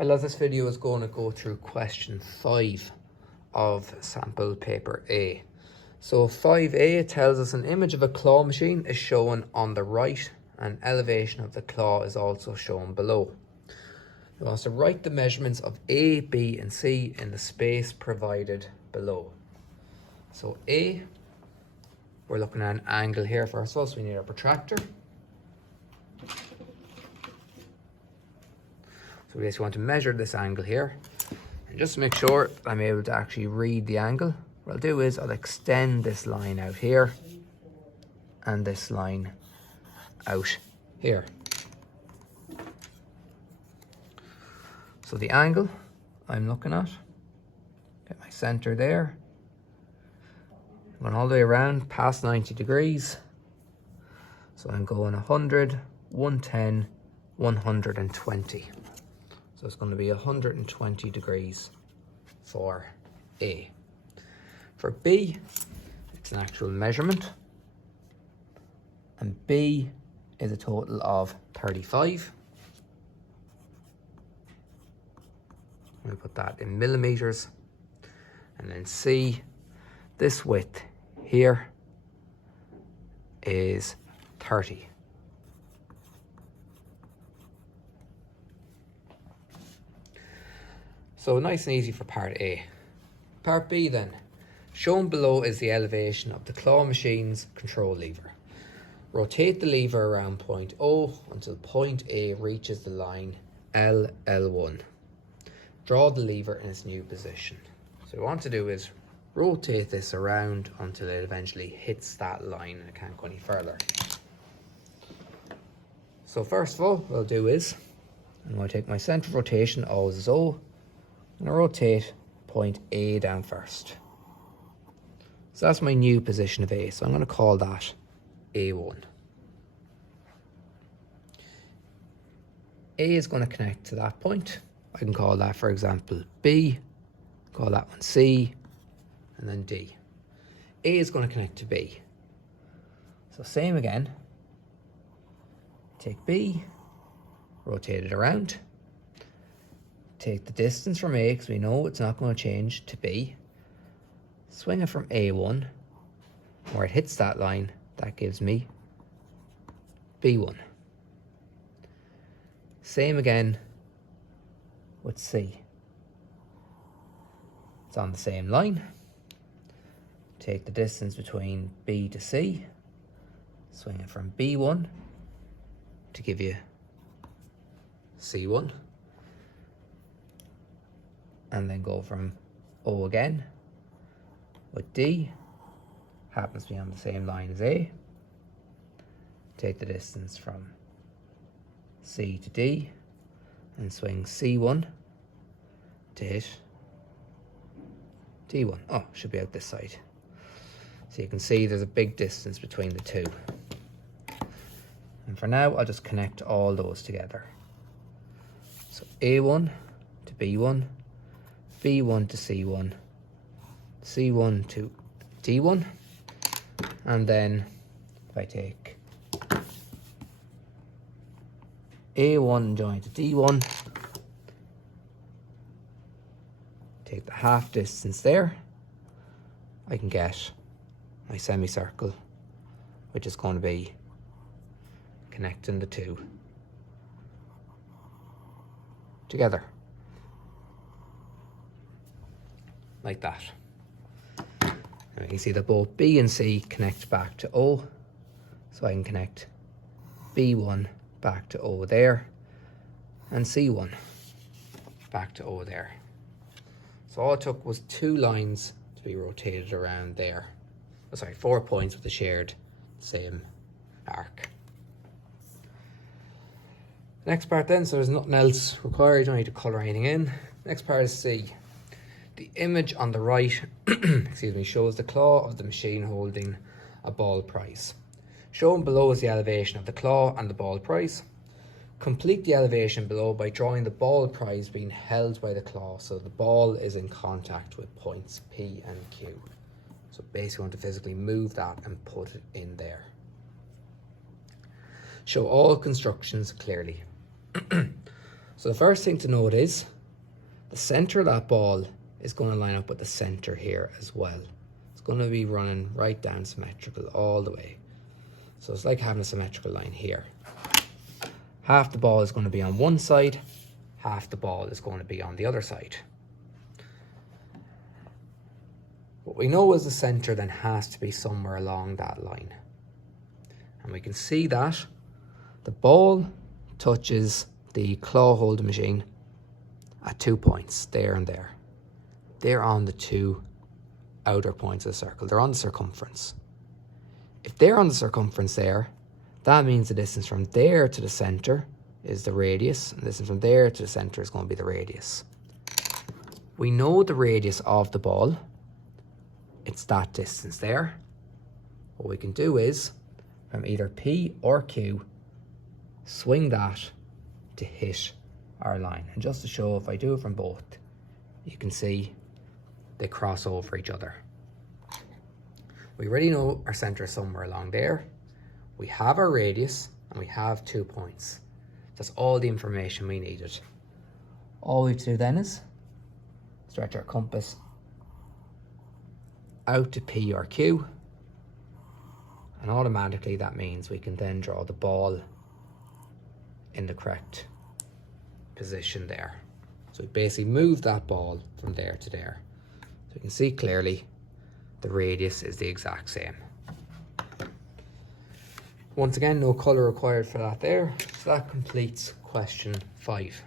Well, as this video is going to go through question 5 of sample paper A. So 5A tells us an image of a claw machine is shown on the right and elevation of the claw is also shown below. It wants to write the measurements of A, B and C in the space provided below. So A, we're looking at an angle here first of all, so we need a protractor. So we just want to measure this angle here. And just to make sure I'm able to actually read the angle, what I'll do is I'll extend this line out here and this line out here. So the angle I'm looking at, get my center there, going all the way around past 90 degrees. So I'm going 100, 110, 120. So it's going to be 120 degrees for A. For B, it's an actual measurement. And B is a total of 35. I'm going to put that in millimeters. And then C, this width here is 30. So nice and easy for part A. Part B then. Shown below is the elevation of the claw machine's control lever. Rotate the lever around point O until point A reaches the line L1. Draw the lever in its new position. So what we want to do is rotate this around until it eventually hits that line and it can't go any further. So first of all, what I'll do is, I'm going to take my center of rotation, always is O, I'm going to rotate point A down first. So that's my new position of A. So I'm going to call that A1. A is going to connect to that point. I can call that, for example, B, call that one C, and then D. A is going to connect to B. So same again. Take B, rotate it around. Take the distance from A, because we know it's not going to change, to B. Swing it from A1, where it hits that line, that gives me B1. Same again with C. It's on the same line. Take the distance between B to C, swing it from B1 to give you C1. And then go from O again with D, happens to be on the same line as A. Take the distance from C to D and swing C1 to hit D1. Oh, should be out this side. So you can see there's a big distance between the two. And for now, I'll just connect all those together. So A1 to B1, B1 to C1, C1 to D1, and then if I take A1 and join to D1, take the half distance there, I can get my semicircle, which is going to be connecting the two together. Like that. And you can see that both B and C connect back to O. So I can connect B1 back to O there and C1 back to O there. So all it took was 2 lines to be rotated around there. Oh, sorry, 4 points with the shared same arc. Next part then, so there's nothing else required, you don't need to colour anything in. Next part is C. The image on the right excuse me, shows the claw of the machine holding a ball prize. Shown below is the elevation of the claw and the ball prize. Complete the elevation below by drawing the ball prize being held by the claw, so the ball is in contact with points P and Q. So basically want to physically move that and put it in there. Show all constructions clearly. So the first thing to note is the center of that ball is going to line up with the center here as well. It's going to be running right down symmetrical all the way. So it's like having a symmetrical line here. Half the ball is going to be on one side, half the ball is going to be on the other side. What we know is the center then has to be somewhere along that line. And we can see that the ball touches the claw holding machine at 2 points, there and there. They're on the two outer points of the circle. They're on the circumference. If they're on the circumference there, that means the distance from there to the center is the radius, and the distance from there to the center is going to be the radius. We know the radius of the ball. It's that distance there. What we can do is, from either P or Q, swing that to hit our line. And just to show, if I do it from both, you can see they cross over each other. We already know our center is somewhere along there. We have our radius and we have 2 points. That's all the information we needed. All we have to do then is stretch our compass out to P or Q, and automatically that means we can then draw the ball in the correct position there. So we basically move that ball from there to there. So you can see clearly the radius is the exact same. Once again, no colour required for that there. So that completes question 5.